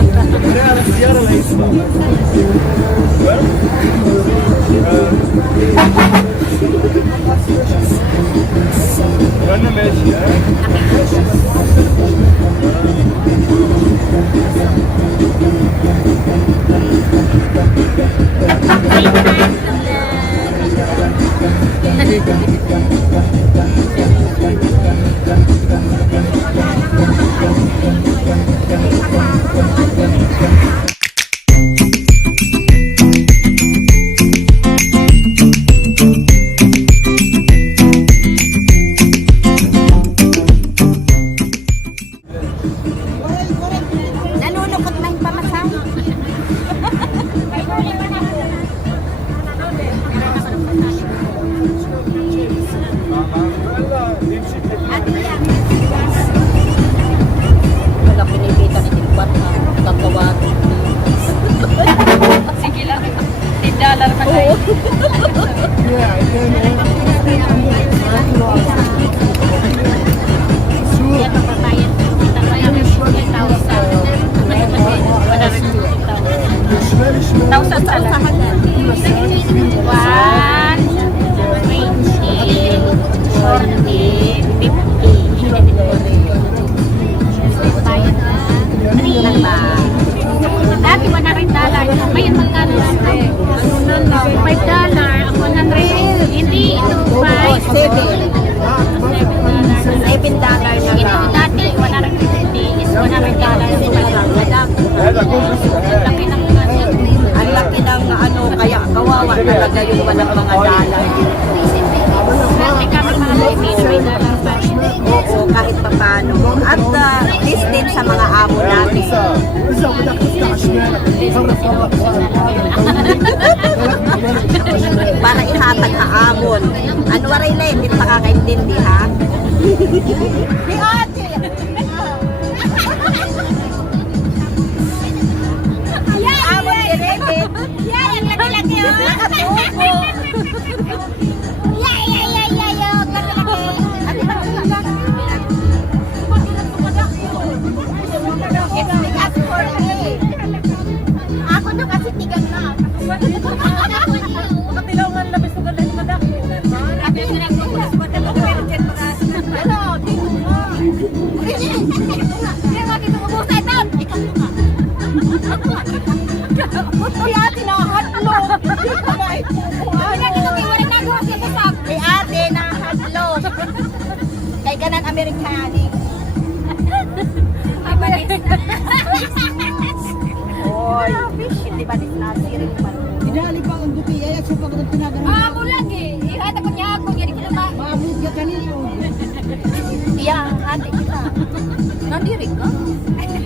على السيارة لا يسمع. وانا ماشي Nalulukot lang pa masama. Wala pinipita ni Tilbat na gagawa. Sige lang. $10 pa tayo. Thousand talaga. 1, 20, 40, 50. Bayad na. Lang ba? Dati $100. Ngayon magkano lang? $5. Ang $100. Hindi. Ito $7 na lang. Ito dati $150 is $100. Laki ng ang laki ng ano, kaya kawawa talaga yung walang mga dollar. Kasi kami may dollar pa. Oo, kahit pa paano. At least din sa mga amo namin. Para ihatag ka amon. Ano waray na hindi makakaintindi ha? Di ate! Amon direbit. Yan, ang laki-laki oh. Nakatubo. Ako na kasi tigang na. Katilongan na beso ka lang madak. Ako yung nagpupulas mo na pero jet pa kasi. Ano, dito mo. Kaya makita mo sa ito. Ikaw nga. Uy ate na hatlog. Kay ate na hatlog. Kay ganan Amerikani. Oy, hindi ba nasiring pa? Idali pa ang duti ay sa pagod tinagan. Ako lagi. Ihata ko niya ako niya di ko na. Maabot ka kanino. Iya, ate kita. Nandiri ka?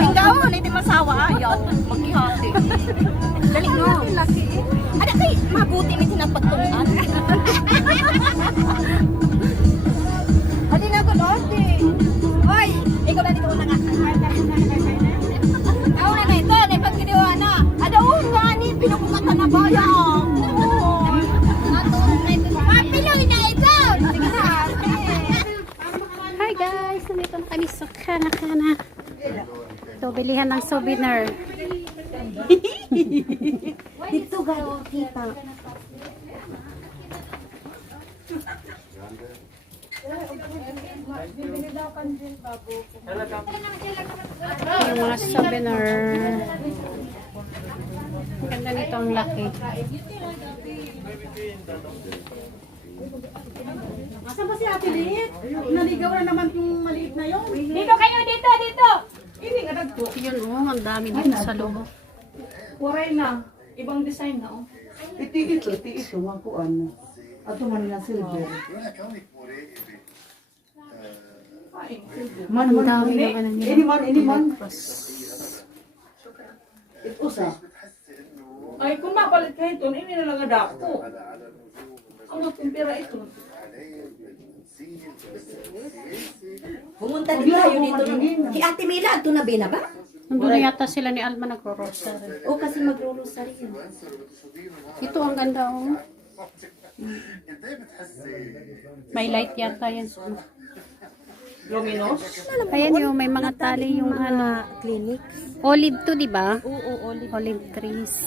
Ikaw, hindi masawa ayaw. Maghihati. Dali no. Laki. Ada kay mabuti mi sinapagtuan. Adi na ko ate. Hoy, ikaw na dito una nga. Ako na ito, na pagkiniwa na. Ada nga ni pinukungatan na baya. Papiloy na ito. Sige na. Hi guys, nandito na kami sa Kana. Ito, bilihan ng souvenir. Dito gayo kita. Yung mga souvenir. Ganda nito ang laki. Asa ba si Ate Liit? Naligaw na naman yung maliit na yun. Dito kayo, dito. Hindi nga dagko. Yun ang dami dito sa loob. Waray na. Ibang design na oh. Iti ito, makuan. Ato man na silver. Ang dami ng ano nila. Ini man. Ito sa. Ay, kung mapalit ka ito, ini na lang adako. Ang kumpira ito. Pumunta din tayo dito. Si Ate Mila, ito na ba? Nandun na yata sila ni Alma nagro-rosary. O kasi magro-rosary yun. Ito ang ganda oh. May light yata yan. Luminous? Ayan yung may mga tali yung ano. Clinics. Olive to, di ba? Oo, olive. Olive trees.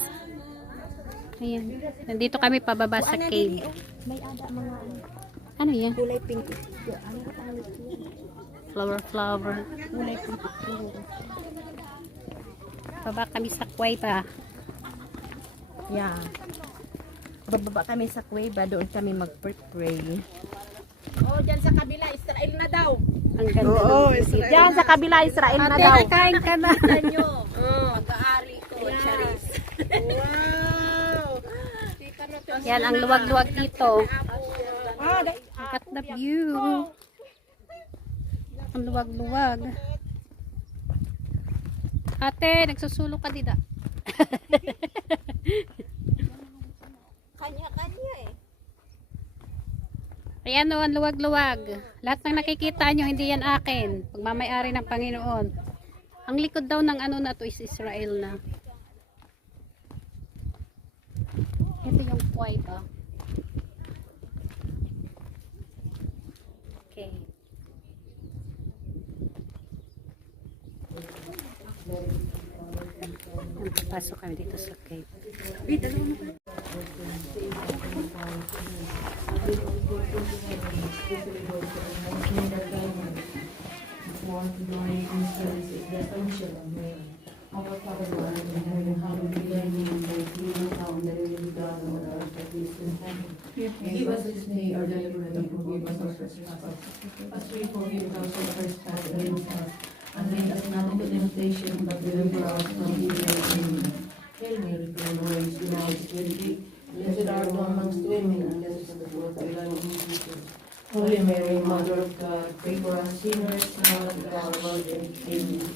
Ayan. Nandito kami pababa sa cave. May ada mga Ano yan? kulay pink. Ano ba tawag ito? Flower. Kulay pink. Baba kami sa kuweba. Yeah. Bababa kami sa kuweba, doon kami mag-pray. Oh, dyan sa kabila, Israel na daw. Ang ganda ng Israel. Dyan sa kabila, Israel na daw. Ate, kain ka na. Pag-aari ko, Charis. Wow! Yan, ang luwag-luwag dito. Ah, Look at the view. Ang luwag-luwag. Ate, nagsusulo ka dida. kanya-kanya eh. Ayan o, ang luwag-luwag. Lahat ng nakikita nyo, hindi yan akin. Pagmamayari ng Panginoon. Ang likod daw ng ano na to is Israel na. Ito yung kuweba. Okay. Pasok kami dito sa cave. Our Father, Lord, in heaven, hallowed be thy name, thy kingdom come, thy will be done on earth as it is in heaven. Give us this day our daily bread, and forgive us our trespasses, as we forgive those who trespass against us. And lead us not into temptation, but deliver us from evil. Amen. Hail Mary, full of grace, the Lord is with thee. Blessed art thou amongst women, and blessed is the fruit of thy womb, Jesus. Holy Mary, Mother of God, pray for us sinners, now and at the hour of our death. Amen.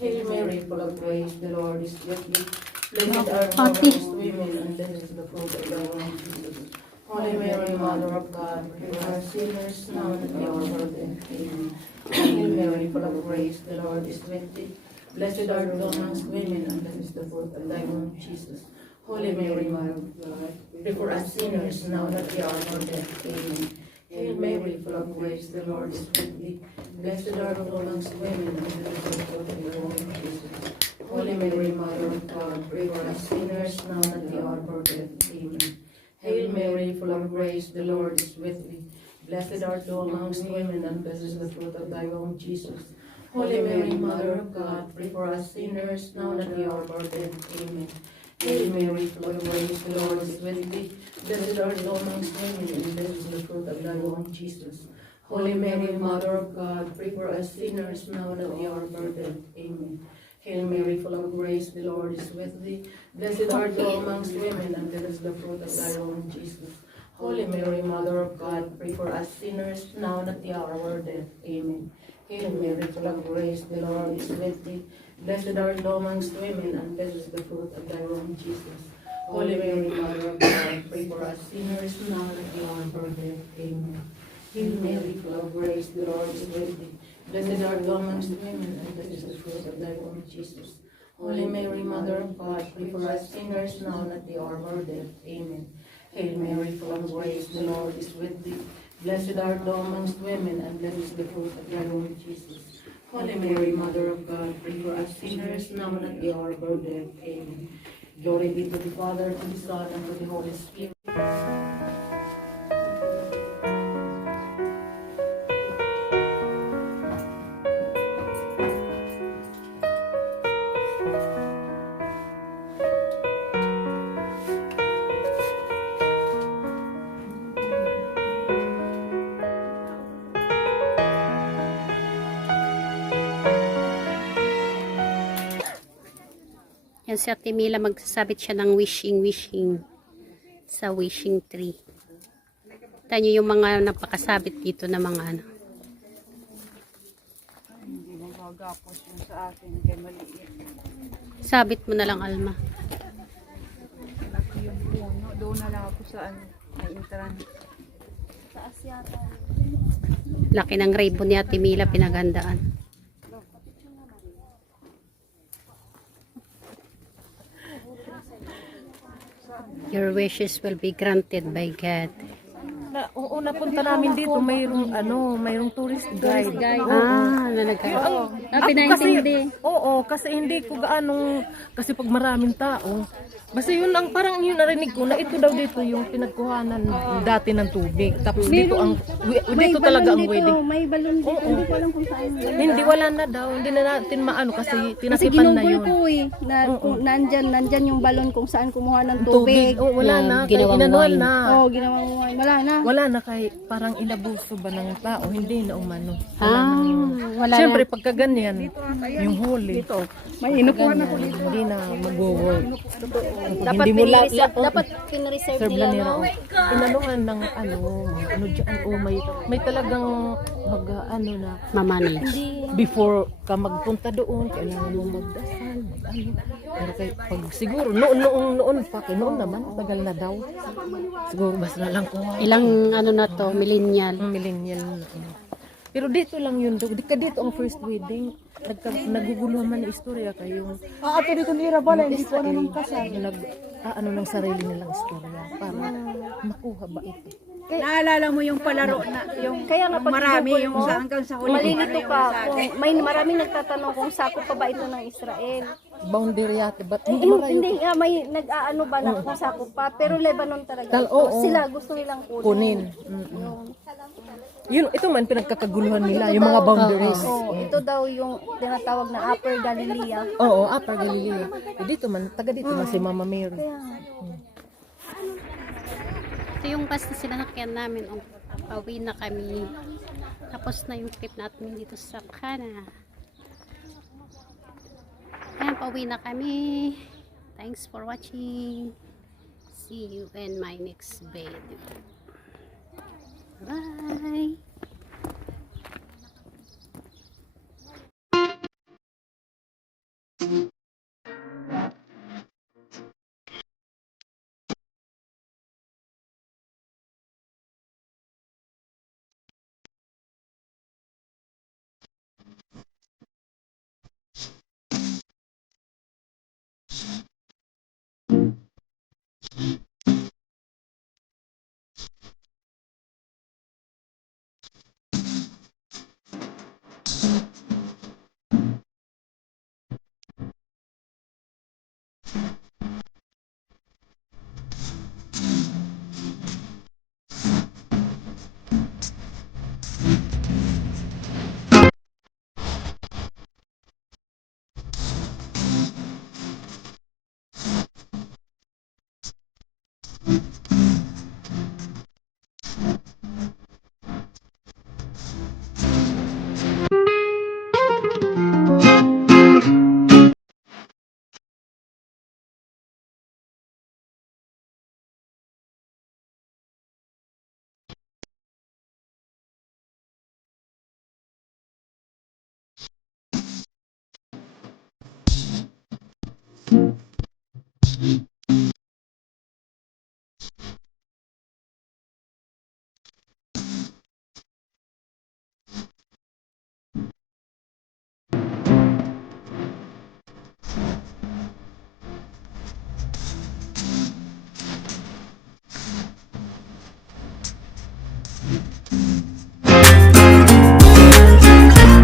Hail Mary, full of grace, the Lord is with thee. Blessed art thou amongst women, and blessed is the fruit of thy womb, Jesus. Holy Mary, Mother of God, pray for us sinners, now and at the hour of our death. Amen. Hail Mary, full of grace, the Lord is with thee. Blessed art thou amongst women, and blessed is the fruit of thy womb, Jesus. Holy Mary, Mother of God, pray for us sinners, now and at the hour of our death. Amen. Hail Mary, full of grace, the Lord is with thee. Blessed art thou amongst women, and blessed is the fruit of thy womb, Jesus. Holy Mary, Mother of God, pray for us sinners, now and at the hour of our death. Amen. Hail Mary, full of grace, the Lord is with thee. Blessed art thou amongst women, and blessed is the fruit of thy womb, Jesus. Holy Mary, Mother of God, pray for us sinners, now and at the hour of our death. Amen. Hail Mary, full of grace, the Lord is with thee. Blessed art thou amongst women, and blessed is the fruit of thy womb, Jesus. Holy Mary, Mother of God, pray for us sinners, now and at the hour of our death. Amen. Hail Mary, full of grace, the Lord is with thee. Blessed art thou amongst women, and blessed is the fruit of thy womb, Jesus. Holy Mary, Mother of God, pray for us sinners, now and at the hour of our death. Amen. Hail Mary, full of grace, the Lord is with thee. Blessed art thou amongst women, and blessed is the fruit of thy womb, Jesus. Holy Mary, Mother of God, pray for us sinners, now and at the hour of our death. Amen. Hail Mary, full of grace, the Lord is with thee. Blessed art thou amongst women, and blessed is the fruit of thy womb, Jesus. Holy Mary, Mother of God, pray for us sinners, now and at the hour of our death. Amen. Hail Mary, full of grace, the Lord is with thee. Blessed art thou amongst women, and blessed is the fruit of thy womb, Jesus. Holy Mary, Mother of God, pray for us sinners, now and at the hour of our death. Amen. Glory be to the Father, to the Son, and to the Holy Spirit. Yan si Ate Mila, magsasabit siya ng wishing sa wishing tree. Kita nyo yung mga napakasabit dito na mga ano. Hindi magagapos yung sa akin, kaya maliit. Sabit mo na lang, Alma. Laki yung puno. Doon na lang ako sa ano, may entrance. Taas yata. Laki ng ribbon ni Ate Mila, pinagandaan. Your wishes will be granted by God. Oo, napunta namin dito, mayroong tourist guide. Pinaintindi. Kasi hindi ko kasi pag maraming tao, basta yun ang parang yun narinig ko na ito daw dito yung pinagkuhanan dati ng tubig. Tapos dito dito talaga ang wedding. May balon dito, hindi ko alam kung saan. Hindi, wala na daw, hindi na natin maano kasi Kasi tinasipan na ginugol yun. ko na kung nandyan yung balon kung saan kumuha ng tubig. Oh, wala na, ginawang inanuhan wine. na. Oo, ginawang wine. Wala na. Wala na kay parang inabuso ba ng tao, hindi na umano. Wala Siyempre na. pagka ganyan, yung huli. May inukuhan ako dito. Hindi na mag-work. Dapat Hindi mo dapat pinreserve serve nila, nila. no? Inanuhan ng dyan, may talagang na, Mamanage. before ka magpunta doon, kailangan mo magdasal, Pero pag siguro, noon pa, noon naman, tagal na daw. Siguro basta na lang ko. Ilang na to, millennial. Millennial na. Pero dito lang yun, dito ang first wedding. Naguguluhan man ng istorya kayo. Ato dito ni Rabala, hindi ko naman kasal. Ng sarili nilang istorya para makuha ba ito. Naalala mo yung palaro na yung Kaya nga pag marami Google yung mo, sa hanggang sa huli. malilito ka kung may maraming nagtatanong kung sakop pa ba ito ng Israel. Boundary yate, but Eh, hindi marayo. hindi nga may nag-aano ba na kung sakop pa, pero Lebanon talaga. Oo. Sila gusto nilang Kunin. Ito man pinagkakaguluhan nila, yung mga boundaries. Oh, ito daw yung tinatawag na Upper Galilee. Oo, Upper Galilee. Dito man, taga dito man si Mama Mary. Ito yung bus na sinasakyan namin. Pauwi na kami. Tapos na yung trip natin dito sa Cana. Ayan, pauwi na kami. Thanks for watching. See you in my next video. Bye!